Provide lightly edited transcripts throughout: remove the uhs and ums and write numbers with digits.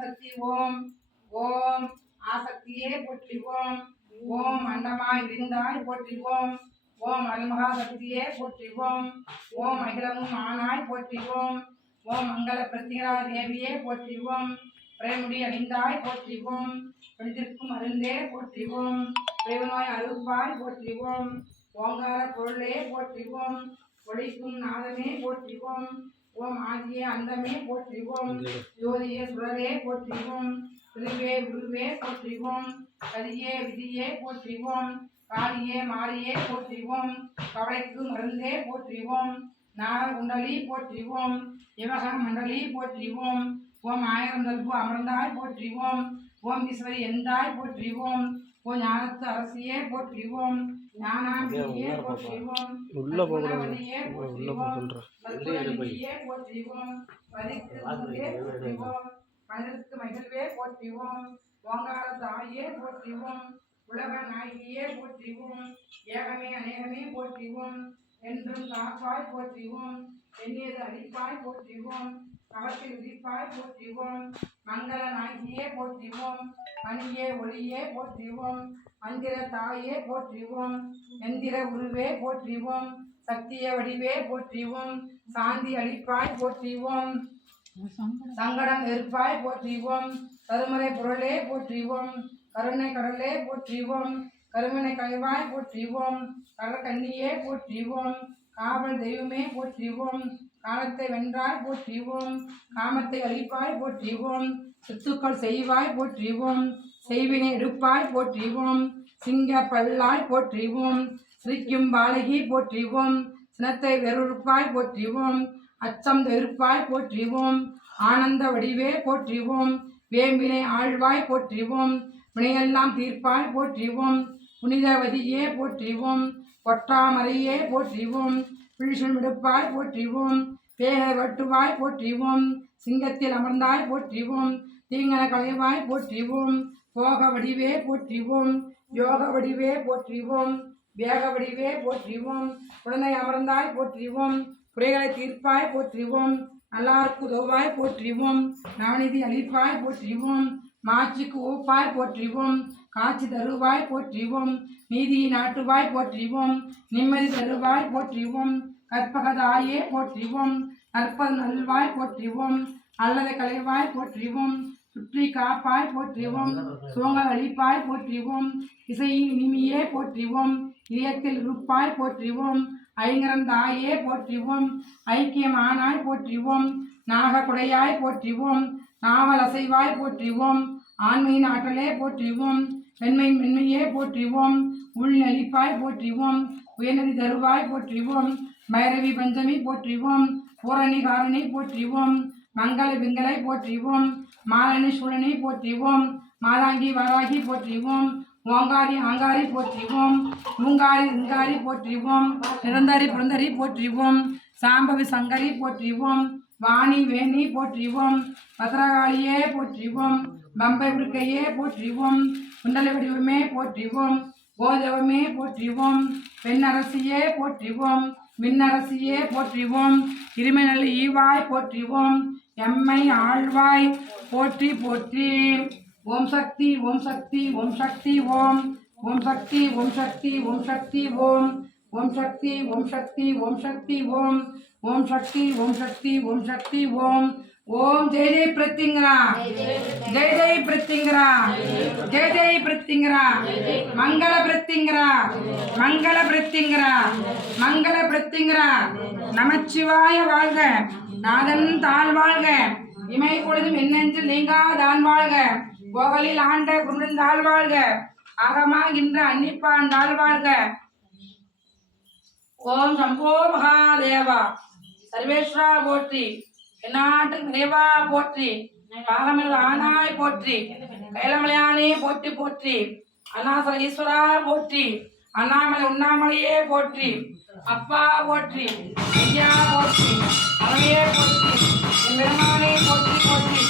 சக்தி ஓம். ஓம் ஆசக்தியே போற்றிவோம். ஓம் அண்டமாய் விரிந்தாய் போற்றிவோம். ஓம் அருள்மகா சக்தியே போற்றிவோம். ஓம் அகிலமும் ஆனாய் போற்றிவோம். ஓம் மங்கள பிரத்திகரா தேவியே போற்றிவோம். பிரேமுடி அணிந்தாய் போற்றிவோம். பணித்திருக்கும் அருந்தே போற்றிவோம். பிரேவனாய் அருள்பாய் போற்றிவோம். ஓங்கார பொருளே போற்றிவோம். ஒளிக்கும் நாதமே போற்றிவோம். ஓம் ஆதியே அந்தமே போற்றிவோம். ஜோதியே சுடரே போற்றிவோம். திருவே குருவே போற்றிவோம். கதியே விதியே போற்றிவோம். காளியே மாரியே போற்றிவோம். கவலைக்கு மருந்தே போற்றிவோம். நாக குண்டலி போற்றிவோம். யமக மண்டலி போற்றிவோம். ஓம் ஆயிரம் தல்பு அமர்ந்தாய் போற்றிவோம். ஓம் ஈஸ்வரி எந்தாய் போற்றிவோம். ஓ ஞானத்து அரசியே போற்றிவோம். ஞானாம்பியே போற்றிவோம். உள்ளவனியே போற்றிவோம். போற்றிவோம். போற்றிவோம். மனிதருக்கு மகிழ்வே போற்றிவோம். ஓங்கார தாயே போற்றிவோம். உலக நாயகியே போற்றிவோம். ஏகமே அநேகமே போற்றிவோம். என்றும் காப்பாய் போற்றிவோம். எண்ணியது அடிப்பாய் போற்றிவோம். அவற்றில் உதிப்பாய் போற்றிவோம். மங்கள நாயகியே போற்றிவோம். மணியே ஒளியே போற்றிவோம். மந்திர தாயே போற்றிவோம். எந்திர உருவே போற்றிவோம். சக்திய வடிவே போற்றிவோம். சாந்தி அளிப்பாய் போற்றிவோம். சங்கடம் வெறுப்பாய் போற்றிவோம். கருமறை பொருளே போற்றிவோம். கருணை கடலே போற்றிவோம். கருமனை கழிவாய் போற்றிவோம். கடற்கண்ணியே போற்றிவோம். காவல் தெய்வமே போற்றிவோம். காலத்தை வென்றாய் போற்றிவோம். காமத்தை அழிப்பாய் போற்றிவோம். சித்துக்கள் செய்வாய் போற்றிவோம். செய்வினை எடுப்பாய் போற்றிவோம். சிங்க பல்லாய் போற்றிவோம். சிரிக்கும் பாலகி போற்றிவோம். சினத்தை வெறுப்பாய் போற்றிவோம். அச்சம் வெறுப்பாய் போற்றிவோம். ஆனந்த வடிவே போற்றிவோம். வேம்பினை ஆழ்வாய் போற்றிவோம். வினையெல்லாம் தீர்ப்பாய் போற்றிவோம். புனிதவதியே போற்றிவோம். பொற்றாமரையே போற்றிவோம். பிழிசன் விடுப்பாய் போற்றிவோம். பேக வெட்டுவாய் போற்றிவோம். சிங்கத்தில் அமர்ந்தாய் போற்றிவோம். தீங்கன களைவாய் போற்றிவோம். போக வடிவே போற்றிவோம். யோக வடிவே போற்றிவோம். வேக வடிவே போற்றிவோம். குழந்தை அமர்ந்தாய் போற்றிவோம். குறைகளை தீர்ப்பாய் போற்றிவோம். நல்லாருக்கு உதவாய் போற்றிவோம். நவநிதி அளிப்பாய் போற்றிவோம். மாட்சிக்கு ஊப்பாய் போற்றிவோம். காட்சி தருவாய் போற்றிவோம். நீதி நாட்டுவாய் போற்றிவோம். நிம்மதி தருவாய் போற்றிவோம். கற்பகதாயே போற்றிவோம். நற்பது நல்வாய் போற்றிவோம். அல்லதை களைவாய் போற்றிவோம். சுற்றி காப்பாய் போற்றிவோம். சோங்கள் அளிப்பாய் போற்றிவோம். இசையின் இனிமையே போற்றிவோம். இதயத்தில் இருப்பாய் போற்றிவோம். ஐங்கரன் தாயே போற்றிவோம். ஐக்கியமானாய் போற்றிவோம். நாகக்குடையாய் போற்றிவோம். நாவல் அசைவாய் போற்றிவோம். ஆண்மையின் ஆற்றலே போற்றிவோம். பெண்மையின் மென்மையே போற்றிவோம். உள் அளிப்பாய் போற்றிவோம். உயர்நதி தருவாய் போற்றிவோம். பைரவி பஞ்சமி போற்றிவோம். பூரணி காரணி போற்றிவோம். மங்கள பிங்களை போற்றிவோம். மாலனி சூழனி போற்றிவோம். மாதாங்கி வாராகி போற்றிவோம். ஓங்காரி ஆங்காரி போற்றிவோம். மூங்காரி இங்காரி போற்றிவோம். நிரந்தரி புரந்தரி போற்றிவோம். சாம்பவி சங்கரி போற்றிவோம். வாணி வேணி போற்றிவோம். பத்ரகாளியே போற்றிவோம். பம்பை உடுக்கையே போற்றிவோம். குண்டல வடிவமே போற்றிவோம். கோதவமே போற்றிவோம். பெண்ணரசியே போற்றிவோம். மின்னரசியே போற்றிவோம். இருமை நல்ல ஈவாய் போற்றிவோம். எம்மை ஆழ்வாய் போற்றி போற்றி. ஓம் சக்தி ஓம் சக்தி ஓம் சக்தி ஓம். ஓம் சக்தி ஓம் சக்தி ஓம் சக்தி ஓம். ஓம் சக்தி ஓம் சக்தி ஓம் சக்தி ஓம். ஓம் சக்தி ஓம் சக்தி ஓம் சக்தி ஓம். ஓம் ஜெய ஜெய பிரத்திங்கரா. ஜெய ஜெய பிரத்திங்கரா. ஜெய ஜெய பிரத்திங்கரா. மங்கள பிரத்திங்கரா. மங்கள பிரத்திங்கரா. மங்கள பிரத்திங்கரா. நமச்சிவாய வாழ்க. நாதன் தாழ் வாழ்க. இமை பொழுதும் என்னென்று நீங்காதான் வாழ்க. கோகலில் ஆண்ட குருந்தாள் வாழ்க. ஆகமாகின்ற அன்னிப்பான் தாழ் வாழ்க. ஓம் சம்போ மகாதேவா. சர்வேஸ்வரா போற்றி. எந்நாட்டு தேவா போற்றி. பாகமில் ஆனாய் போற்றி. கைலமலையானே போற்றி போற்றி. அண்ணாசல ஈஸ்வரா போற்றி. அண்ணாமலை உண்ணாமலையே போற்றி. அப்பா போற்றி. ஐயா போற்றி. அவையே போற்றி. என் பெருமானே போற்றி போற்றி.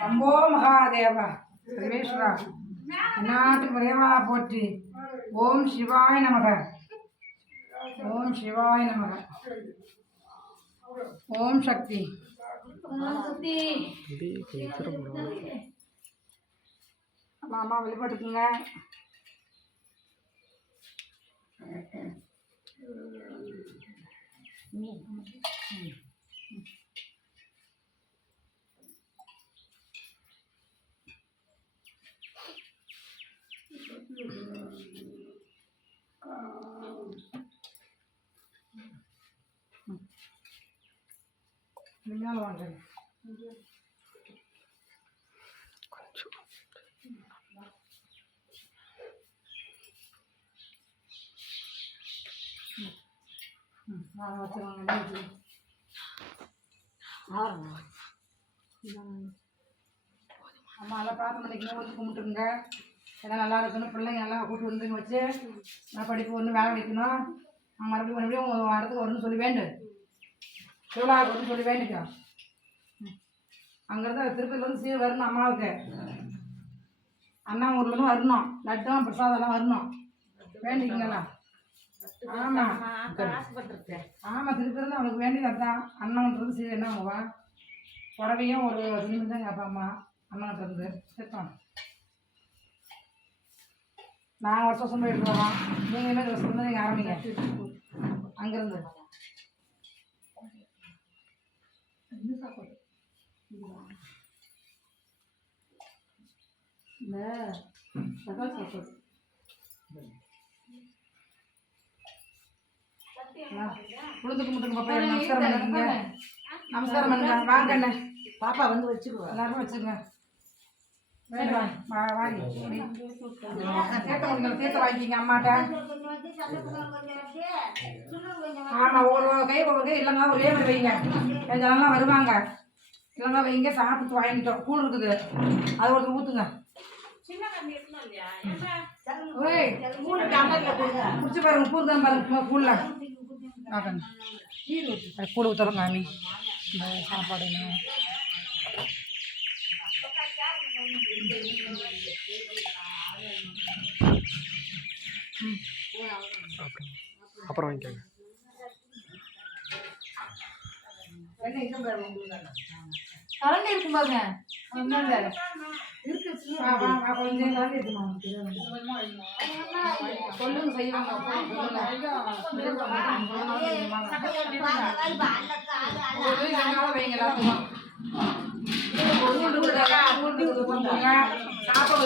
சம்போ மகாதேவா சர்வேஸ்வரா நாட்டுக்கு விரைவா போற்றி. ஓம் சிவாய நமக. ஓம் சிவாய நமக. ஓம் சக்தி. அம்மா வழிபட்டுக்குங்க. மேல வாங்க. அம்மா எல்லாம் பிரார்த்தனை பண்ணிக்கணும். ஒத்து கும்பிட்டுருங்க. எல்லாம் நல்லா இருக்கணும். பிள்ளைங்க எல்லாம் கூட்டு வந்துன்னு வச்சு நான் படிப்பு ஒன்று வேலை வைக்கணும். நான் மறுபடியும் உங்கள் இடத்துக்கு வரணும்னு சொல்லி வேண்டு. திருவிழாவுக்கு வரணும்னு சொல்லி வேண்டிக்கோ. அங்கேருந்து திருப்பதிலேருந்து சீர் வரணும். அம்மாவுக்கு அண்ணா ஊர்லேருந்து வரணும். லட்டம் பிரசாதெல்லாம் வரணும். வேண்டிக்கங்களா? ஆமாம் ஆசைப்பட்டுருக்கேன். ஆமாம் திருப்பதிலேருந்து அவளுக்கு வேண்டியது அதுதான். அண்ணன்றது சீர் என்ன ஆகுவா? புடவையும் ஒரு நிமிடம் தான் கேட்பா அம்மா அண்ணன்கிட்ட இருந்து சேர்த்தோம். நாங்கள் வருஷம் வருஷம் போய் எடுத்து வரோம். நீங்கள் என்ன வருஷம் தான் நீங்கள் ஆரம்பிங்க அங்கேருந்து. இந்த சாப்பாடு இந்த தக்காளி சாப்பாடு உளுந்து கும்பிட்டு பாப்பா. நமஸ்காரம் பண்ணுங்க. நமஸ்காரம் பண்ணுங்க. வாங்க அண்ணே. பாப்பா வந்து வச்சுக்குவோம். எல்லாருமே வச்சுங்க. வேண்டாம் வாங்கி சேர்த்த முடியுங்க. சேர்த்து வாங்கிக்கிங்க அம்மாட்ட. ஆமாம் ஒரு கை இல்லைங்க ஒரே மாதிரி வைங்க. ஜனம்லாம் வருவாங்க. இல்லைங்க வைங்க. சாப்பிட்டு வாங்கிட்டோம். கூழ் இருக்குது அது ஒருத்தர் ஊற்றுங்க. குடிச்சு பாருங்க. கூழ் தான் பாருங்க. கூழ்ல கூழ் ஊற்றுறோங்க. நீ சாப்பாடு அப்புறம் வாங்கிக்கோங்க. கரண்ட் இருக்கும் பாருங்க. சொல்லுங்க செய்வாங்க. வைங்க எல்லாத்துக்கும். சாப்பாடு